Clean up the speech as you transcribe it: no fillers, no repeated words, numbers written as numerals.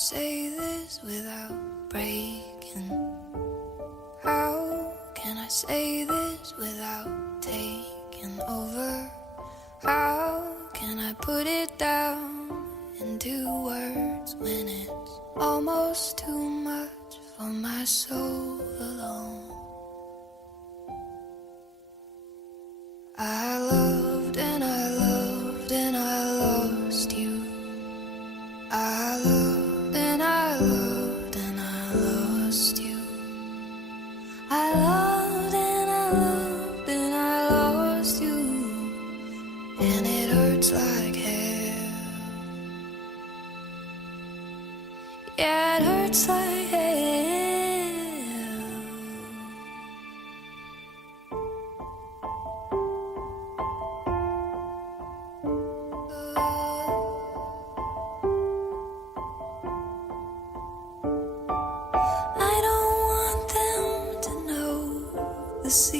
say this without breaking? How can I say this without taking over? How can I put it down into words when it's almost too much for my soul alone? I loved and I loved and I lost you. I loved and I loved and I lost you. I loved and I loved and I lost you. And it hurts like hell. Yeah, it hurts like hell. I don't want them to know the secret.